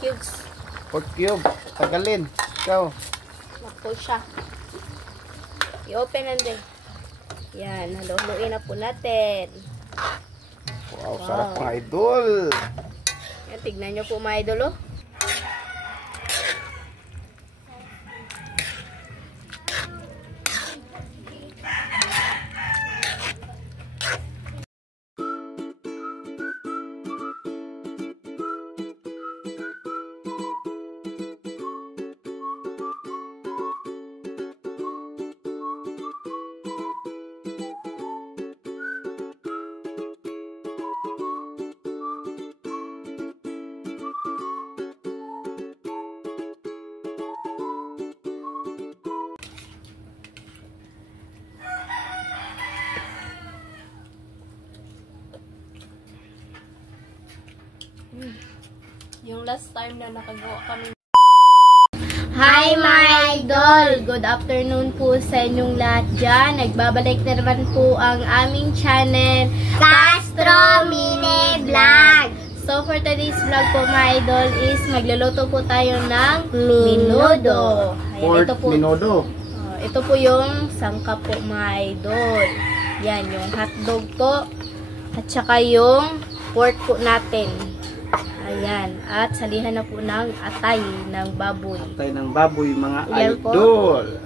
cubes. Pork cube. Tagalin. Ikaw. Nakpo siya. I-open natin. Yan, haluin na po natin. Wow, sarap mga idol. Yan, tignan nyo po mga idol, oh. Yung last time na nakagawa kami. Hi mga idol! Good afternoon po sa inyong lahat dyan. Nagbabalik na naman po ang aming channel, Castro Mini Vlog. So for today's vlog po mga idol is magluluto po tayo ng menudo. Pork menudo. Ito po yung sangkap po mga idol. Yan, yung hotdog po. At saka yung pork po natin. Ayan. At salihan na po ng atay ng baboy. Atay ng baboy, mga Ayan idol.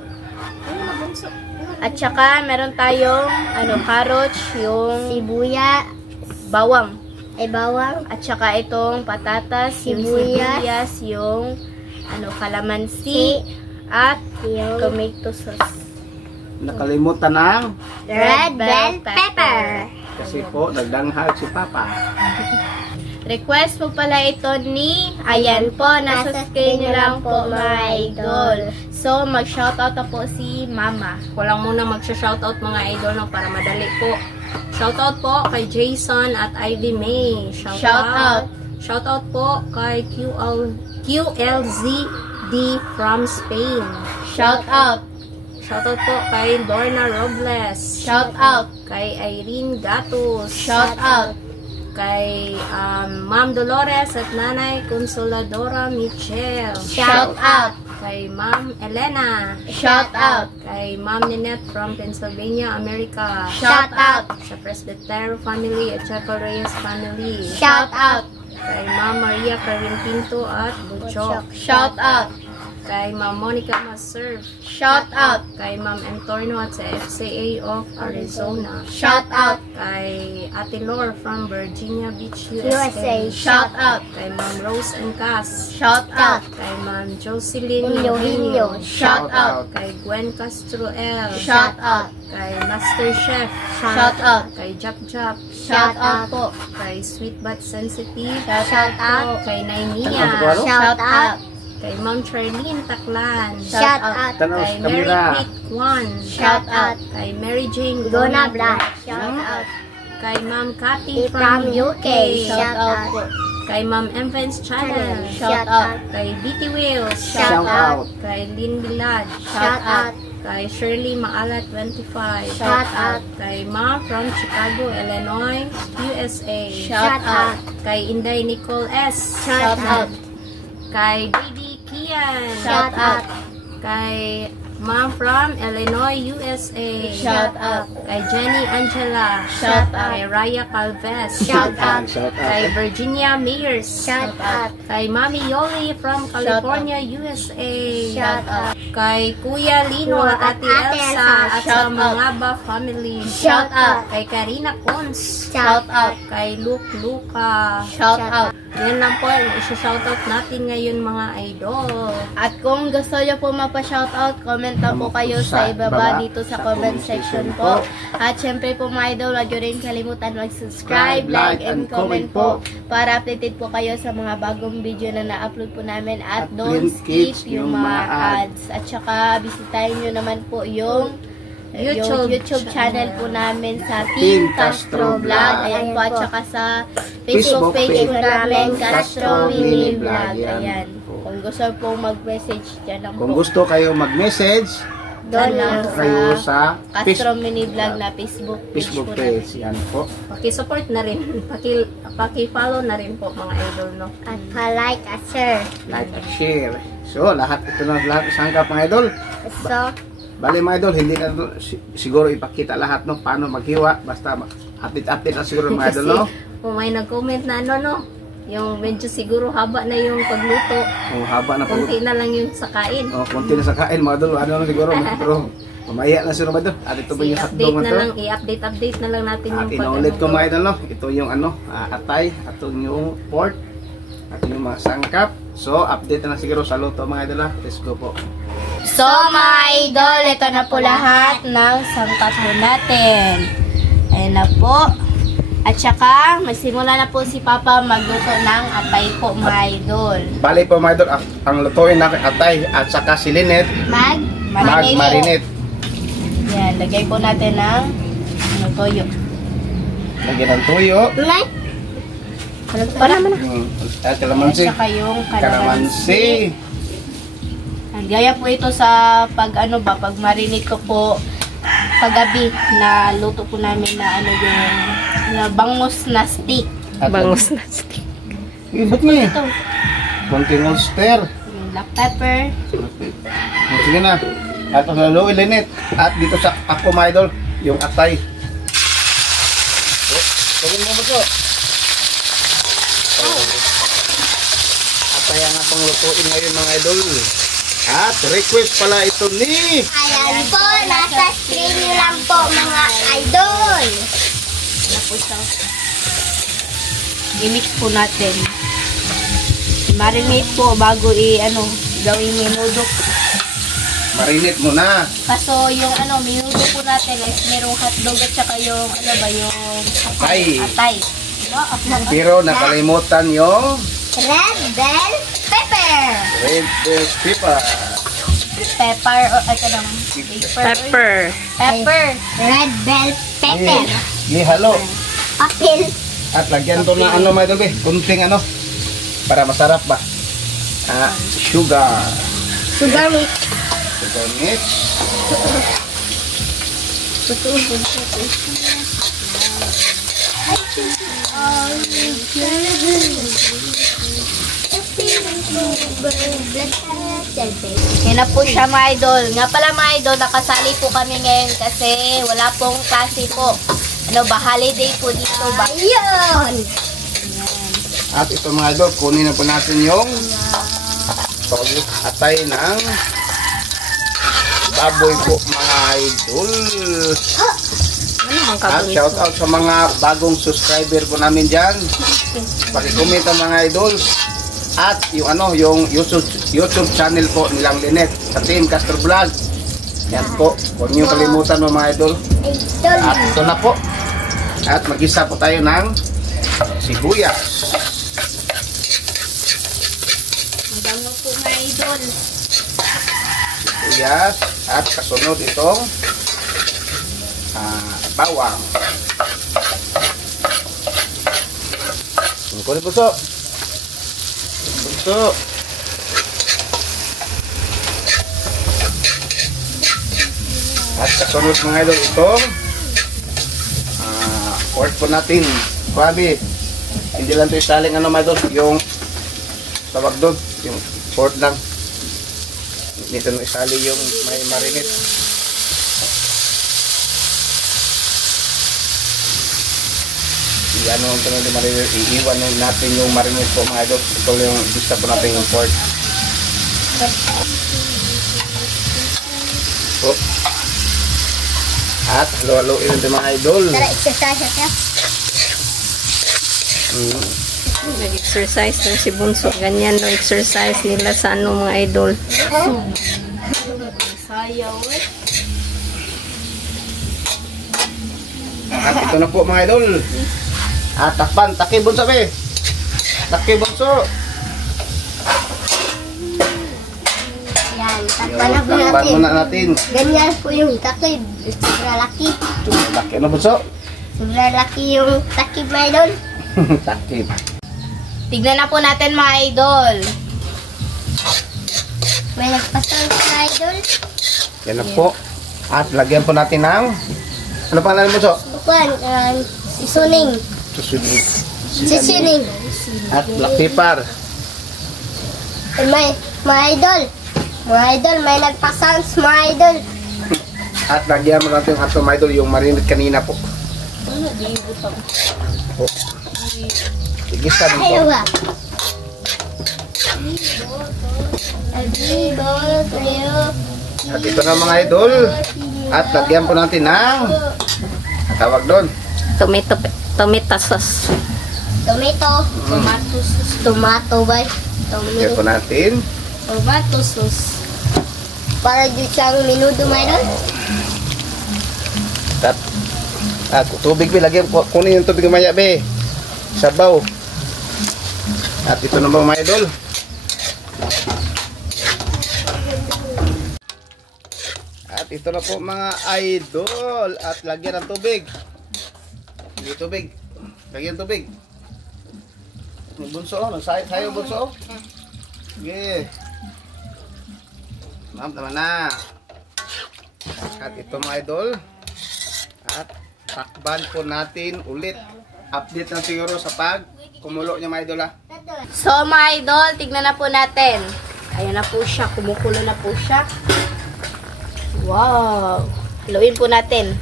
At saka meron tayong carrots, yung sibuya, bawang. Bawang. At saka itong patatas, sibuyas, yung kalamansi, at yung tomato sauce. Nakalimutan ang red bell pepper. Kasi po, nagdanghag si Papa. Request po pala ito ni, ayan po, nasa screen nyo lang po mga idol. So, mag-shoutout na po si Mama. Walang muna mag-shoutout mga idol no, para madali po. Shoutout po kay Jason at Ivy May. Shoutout. Shoutout po kay QLZD from Spain. Shoutout. Shoutout po kay Lorna Robles. Shoutout. Kay Irene Gatos. Shoutout. Kay Ma'am Dolores at Nanay Consoladora Michelle. Shout out. Kay Ma'am Elena. Shout out. Kay Ma'am Ninette from Pennsylvania, America. Shout out. Sa Presbytero family at Chaco Reyes family. Shout out. Kay Ma'am Maria Karin Pinto at Butchok. Shout out. Kay Ma'am Monica Maserve. Shout out. Kay Ma'am Entorno at sa FCA of Arizona. Shout out. Kay Ate Lore from Virginia Beach, USA. Shout out. Kay Ma'am Rose and Cass. Shout out. Kay Ma'am Jocelyn Yohinyo. Shout out. Kay Gwen Castro L. Shout out. Kay Master Chef. Shout out. Kay Jap Jap. Shout out po. Kay Sweet But Sensitive. Shout out. Kay Naimia. Shout out. Kay Ma'am Charlene Taclan. Shout out. Kay Mary Quick Juan. Shout out. Kay Mary Jane Gona Black. Shout out. Kay Ma'am Cathy from UK. Shout out. Kay Ma'am Evans Channel. Shout out. Kay BT Wheels. Shout out. Kay Lynn Bilad. Shout out. Kay Shirley Maala 25. Shout out. Kay Ma from Chicago, Illinois, USA. Shout out. Kay Inday Nicole S. Shout out. Kay Baby Kian. Shout out. Kay Ma'am from Illinois, USA. Shout out. Kay Jenny Angela. Shout out. Kay Raya Calves. Shout out. Kay Virginia Mears. Shout out. Kay Mami Yoli from California, USA. Shout out. Kay Kuya Lino at Ate Elsa at sa Mangaba family. Shout out. Kay Karina Cons. Shout out. Kay Luke Luca. Shout out. Yan lang po, isa-shoutout natin ngayon mga idol. At kung gusto nyo po mapa-shoutout, comment na po kayo sa ibaba dito sa comment section po. At syempre po mga idol, huwag nyo rin kalimutan mag-subscribe, like, and comment po para updated po kayo sa mga bagong video na na-upload po namin. At don't skip yung mga ads. At saka, bisitahin nyo naman po yung YouTube channel po namin sa Team Castro Vlog. Ayan po, at saka sa Facebook page po namin, Castro Mini Vlog. Ayan. Kung gusto po mag-message dyan lang po. Kung gusto kayo mag-message, doon lang kayo sa sa Castro Mini Vlog na Facebook Facebook po page. Yan po. Paki-support na rin. Paki-follow na rin po mga idol, no? At pa-like at share. Like at share. So, lahat ito na lahat sangkap mga idol. So, Bali mga idol, hindi na ito siguro ipakita lahat no paano maghiwa. Basta update lang siguro mga idol, no? Kung may nag-comment na ano, no? Yung medyo siguro haba na yung pagluto. Oh, haba na po. Kunti na lang yung sakain. Oh, konti na sa kain mga idol. Ano na siguro, pero mamaya na siguro mga idol. At ito ba yung hotdog I-update na na to? lang, i-update na lang natin At yung inuulit ko pag-ano. mga idol, no? Ito yung ano, atay, at yung pork, at yung mga sangkap. So, update na lang siguro sa luto mga idol, ha? Let's go po. So mga idol, ito na po lahat ng sangkap po natin. Ayan na po. At saka, magsimula na po si Papa magluto ng atay po mga idol. Bali po mga idol, ang lutuin natin atay at saka si Lynette, mag-marinate. Yan, lagay po natin ng toyo. Lagyan ng tuyo. Para mo na. At At kalamansi. saka yung Kalamansi. Gaya po ito sa pag marinate ko po paggabi na luto po namin na yung na bangus na stick. Bangus na stick. Ibot mo eh. Ito, Konting oyster. yung black pepper. Sige na. At paglaluin Lynette. At dito sa ako mga idol, yung atay. Tugin mo ba ito? Atay ang atong lutuin ngayon mga idol. At request pala ito ni ayan po, nasa screen nyo lang po mga idol. Ano po siya? I-mix po natin. Marinate po bago gawin menudo. Marinate mo na. Kaso yung menudo po natin is merong hotdog at saka yung yung Atay. atay. Pero nakalimutan yung Red bell pepper. red bell pepper. Pepper or Pepper. Red bell pepper. Ihalo. Apple. At lagyan to na mga idol, kunting para masarap ba. Sugar. Sugar mix. Sugar mix. Yan na po siya mga idol. Nga pala mga idol, nakasali po kami ngayon kasi wala pong klase po. Holiday po dito ba? Ayun. At ito mga idol, kunin na po natin yung atay ng baboy po mga idol. At shout out sa mga bagong subscriber po namin dyan. Paki-comment mga idol. At yung YouTube channel po nilang Lynette sa Team Castro Vlog. Yan po, huwag niyo kalimutan mga idol. At ito na po. At mag-isa po tayo ng sibuyas. Magdamo po mga idol. Sibuyas. At kasunod itong bawang. Kunin puso. Puso. At kasunod mga idol itong pork po natin. Grabe. Hindi lang ito isaling mga idol. Yung tawag doon. Yung pork lang. Dito nung isali yung may marinate. Iiwan natin yung marinate po mga idol. Ito yung gusto po natin yung pork. So, at halo-haloin natin mga idol. Tara, exercise siya. Nag-exercise ng si Bunso. Ganyan no exercise nila sa mga idol. Sayaw eh. At ito na po mga idol. At takpan, taki Bunso be. Taki Bunso. Yan, Yung takpan na po takpan natin. muna natin. Ganyan po yung takip. Sobrang laki. Taki ano Bunso? Sobrang laki yung takip mga idol. Taki. Tignan na po natin mga idol. May nagpasang sa idol. Yan na po. At lagyan po natin ng... Ano pangalan mo, So? Bukuan, seasoning. Susunod. Seasoning. At black pepper. Mga idol. Mga idol, may nagpasang mga idol. At lagyan mo natin yung ato, mga idol, yung marinate kanina po. Po. Sige, sabi po. Ayaw ba? Abigo, kayo. At ito na mga idol. At lagyan po natin ng... Tawag doon. Tomato sauce. Tomato. Tomato sauce. Tomato ba? Lagyan po natin. Tomato sauce. Para dito siyang minuto, mga idol. At tubig, be. Lagyan po. Kunin yung tubig maya, be. Sabaw. At ito na mga idol. At ito na po mga idol. At lagyan ng tubig. Lagyan tubig. Lagyan tubig. Bunso, nagsayo bunso. Sige. Ma'am, tama na. At ito mga idol. At takban po natin ulit. Update na siguro sa pag kumulo niya mga idol, ha. So mga idol, tignan na po natin. Ayan na po siya, kumukulo na po siya. Wow! Haluin po natin.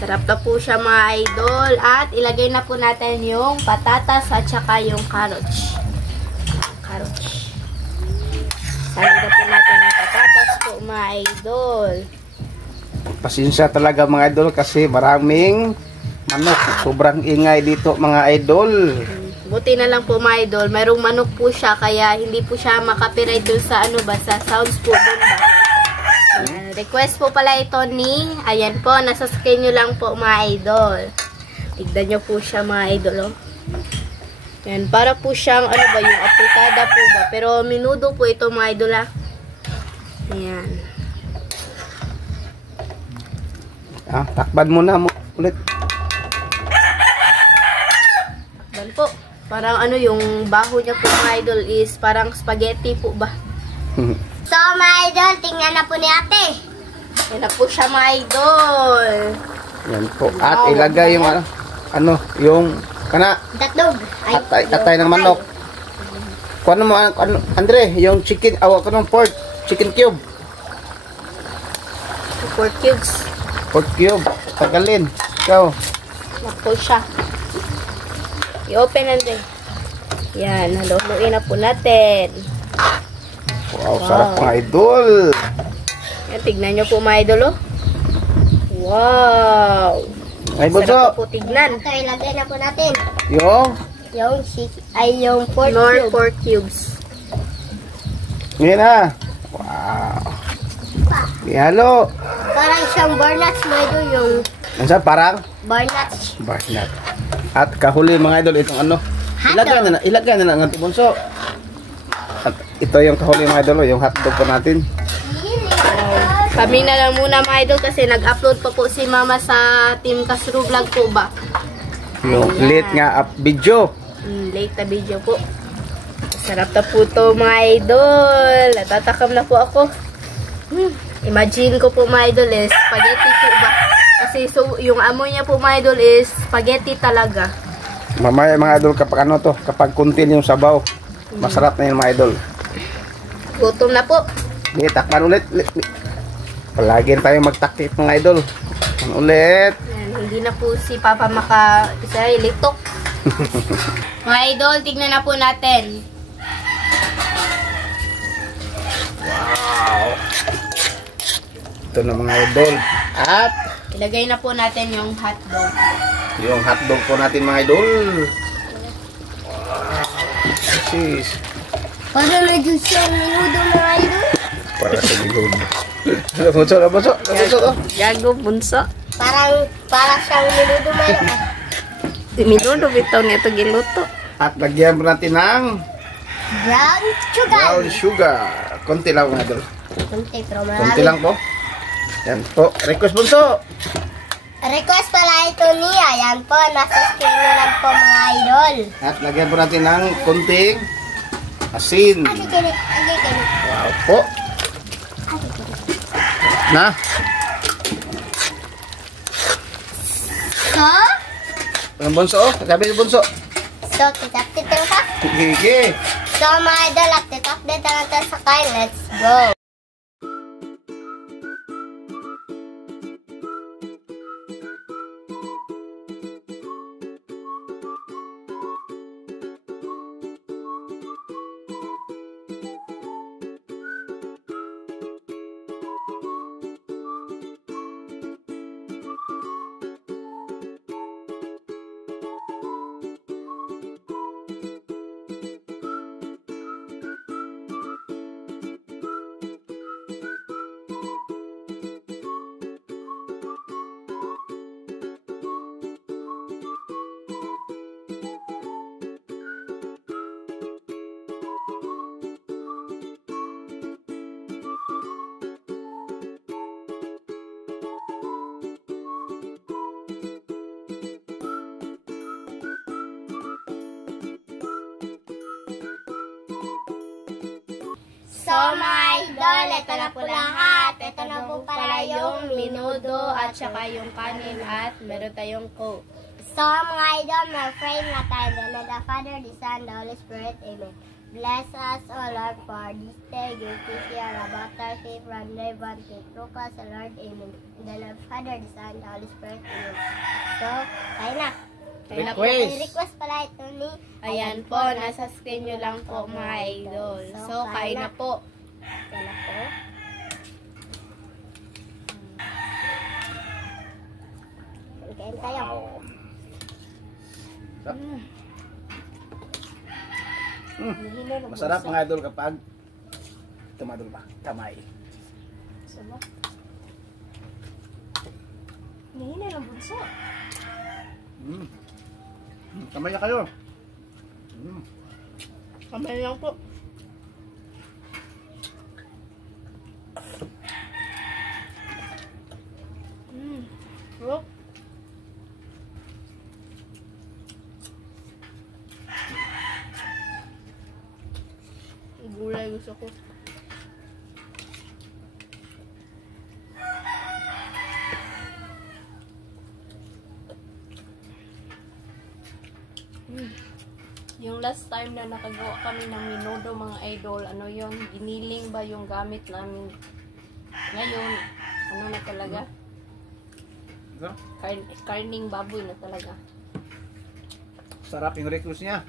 Sarap na po siya mga idol. At ilagay na po natin yung patatas at saka yung carrots. Carrots. Salin na po natin yung patatas po mga idol. Pasensya talaga mga idol kasi maraming manok. Sobrang ingay dito mga idol. Buti na lang po mga idol, mayroong manok po siya kaya hindi po siya makapiright dun sa ano ba, sa sounds po dun ba. Request po pala ito ni, ayan po, nasa screen nyo lang po mga idol. Tignan nyo po siya mga idol, oh. Yan, para po siyang, ano ba, yung apritada po ba. Pero minudo po ito mga idol, ah. Ayan. Ah, takban mo na ulit. Takban po. Parang ano, yung baho niya po mga idol is parang spaghetti po ba. So, mga idol, tingnan na po ni ate. Yan na po siya mga idol. Yan po. At ilagay yung ano, yung kana Datdog. atay ng manok. Kuno mo ano, Andre, yung chicken, ko ng pork, chicken cube. Pork cubes. Pork cube. Tagalin. Ikaw. Yan po siya. I-open natin. Yan, haluin na po natin. Wow, sarap mga idol. Yan, tignan nyo po mga idol, oh. Wow! Ay, bunso. Sarap po tignan. Ito, ilagay na po natin. Yung Yung More pork pork cubes. ngayon na. Wow. Ihalo. Parang siyang barnuts, mga idol, yung Ano parang? barnuts. Barnat. At kahuli mga idol itong ano. Ilagay na ng bunso. At ito yung kahuli mga idol, yung hotdog po natin. Kami na lang muna mga idol kasi nag-upload pa po si mama sa Team Castro Vlog po ba. Yung late nga up video. Late na video po. Sarap na po to mga idol. Natatakam na po ako. Imagine ko po mga idol is spaghetti po ba. Kasi so, yung amoy niya po mga idol is spaghetti talaga. Mamaya mga idol kapag ano to, kapag kuntin yung sabaw, masarap na yun mga idol. Gutom na po. Di, takpan ulit. Palagi tayo magtakip mga idol. Ulit. Yan, hindi na po si Papa litok. Mga idol, tignan na po natin. Wow. Ito na mga idol. At Ilagay na po natin yung hotdog. yung hotdog po natin mga idol. Wow. Sis. Para na dyan siyang minuto, mga idol. Para sa ligod. Bunso. Gago, bunso. Para siyang minuto, mga idol. Minuto bitaw nito giluto. At lagyan po natin ng Brown sugar. brown sugar. Konti lang mga idol. Kunti, pero Konti marami. lang po. Yan po. Request bunso. Request pala ito ni, ayan po, nasa screen nyo lang po mga idol. At lagyan po natin ng kunting asin. Agay. Wow po. Na. So, Ang bunso, oh. Sabi yung bunso. titap-titap ka. Sige. So mga idol, update na lang tayo sa kain. Let's go! So mga idol, ito na po lahat. Ito na po pala yung minudo at saka yung kanin at meron tayong coke. So mga idol, mag-pray na tayo. In the name of the Father, the Son, the Holy Spirit. Amen. Bless us, O Lord, for this day. Give peace here about our faith from Levan to Lucas, O Lord. Amen. In the name of the Father, the Son, the Holy Spirit. Amen. So, tayo na. Request pala ito ni. Ayan po, nasa screen nyo lang po mga idol. So, kain na po. Kain na po. Kain tayo. Masarap mga idol kapag tumadol pa. Kamay. Sama. Nahina ng bunso. Kamay na kayo. Kamay lang po. Bro. Gulay gusto ko. Yung last time na nakagawa kami ng minudo mga idol, ano yung giniling ba yung gamit namin? Ngayon, ano na talaga? Karning baboy na talaga. Sarap yung request niya.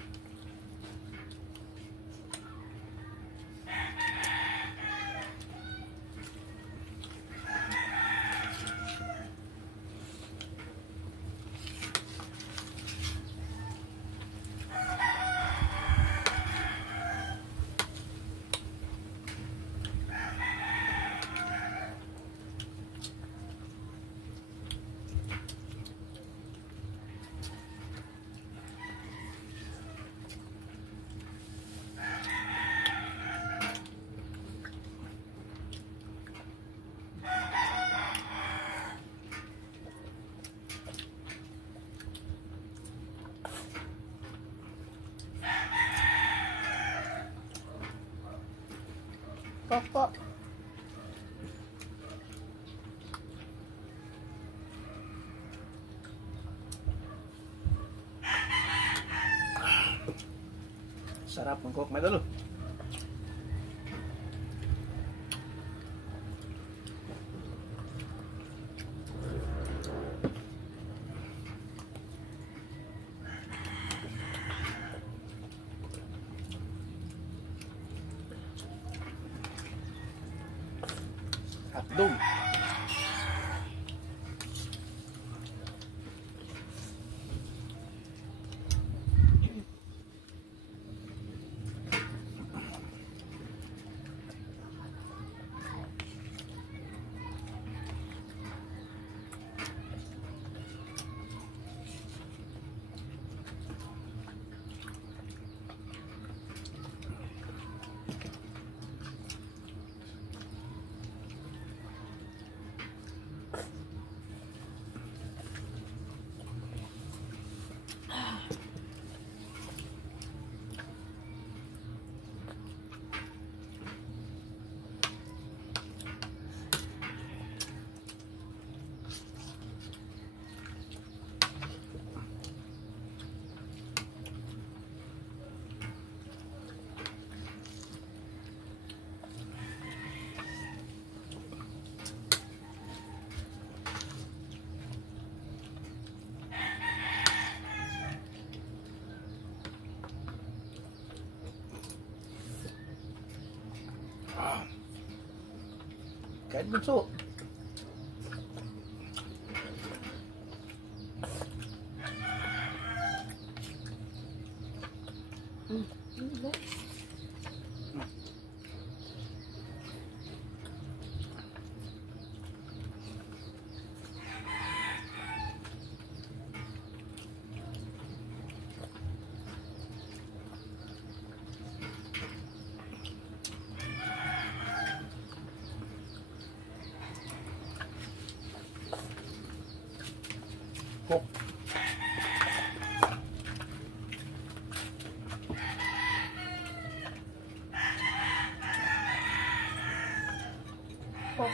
Popo. Sarap ng coke, may dalo. Hotdog. Kahit bunso. Cook. Cook.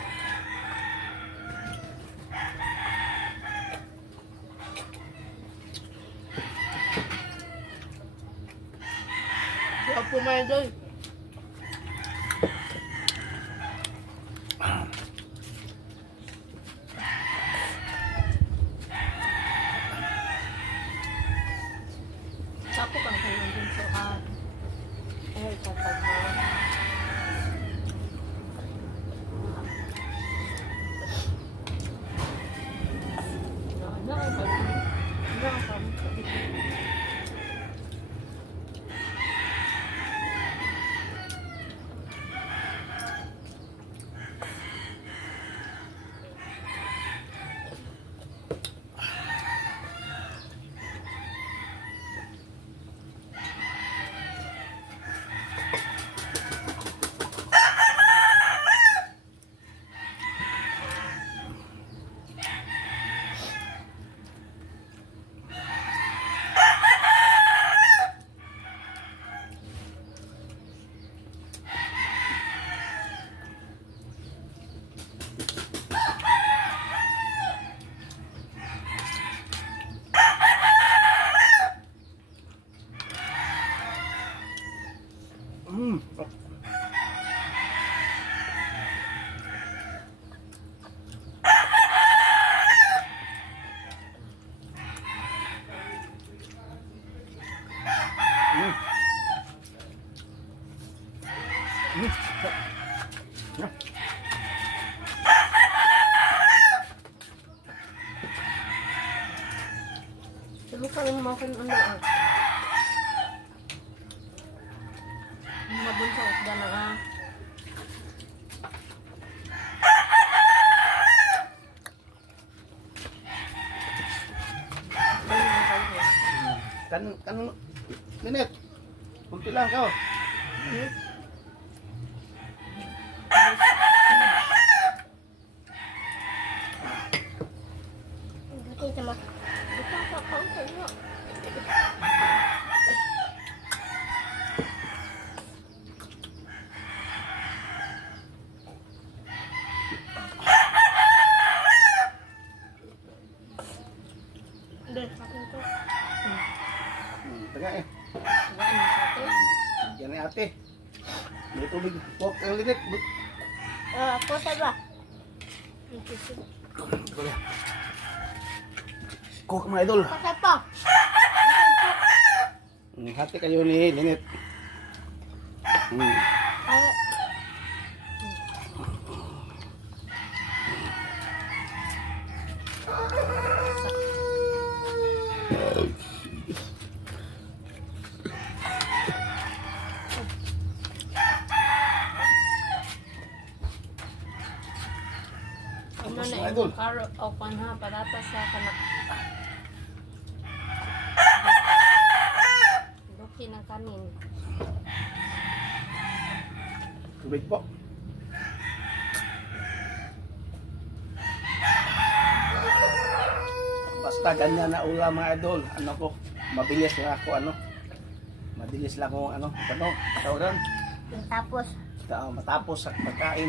Sarap po mga idol. Tapo kang kanyang bunso eh, kapag Sabi ka rin makan ano at mabunsa at gana Kan Linet. Kunti lang ka. Buti sama. Buka kau tengok. Deh, akin to. Tengah eh. Wala na sa atin. Yan ay ate. May tubig. Pok ang Linet. Aku sabar. Kok mga idol. Pasal apa? Hati kayo ni Linet. Ano na Idol. yung karo o panha patatas sa kanak. Duki ng kanin. Tubig po. Basta ganyan na ulam mga idol. Ano ko, mabilis lang ako ano. Mabilis lang ako ano, tawagan. Tapos. Matapos sa pagkain.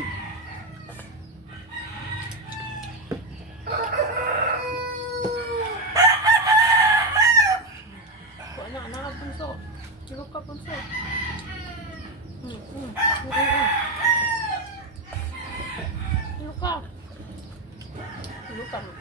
Kuha na, anak punso. Chirok ka punso. Chirok ka. Chirok ka mo.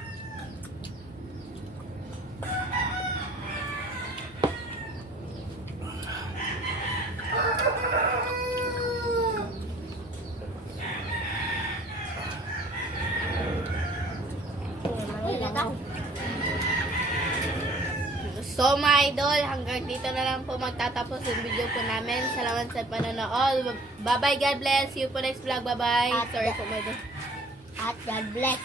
So mga idol, hanggang dito na lang po magtatapos yung video po namin. Salamat sa panonood. Bye-bye, God bless. See you po next vlog. Bye-bye. Sorry po mga idol. At God bless.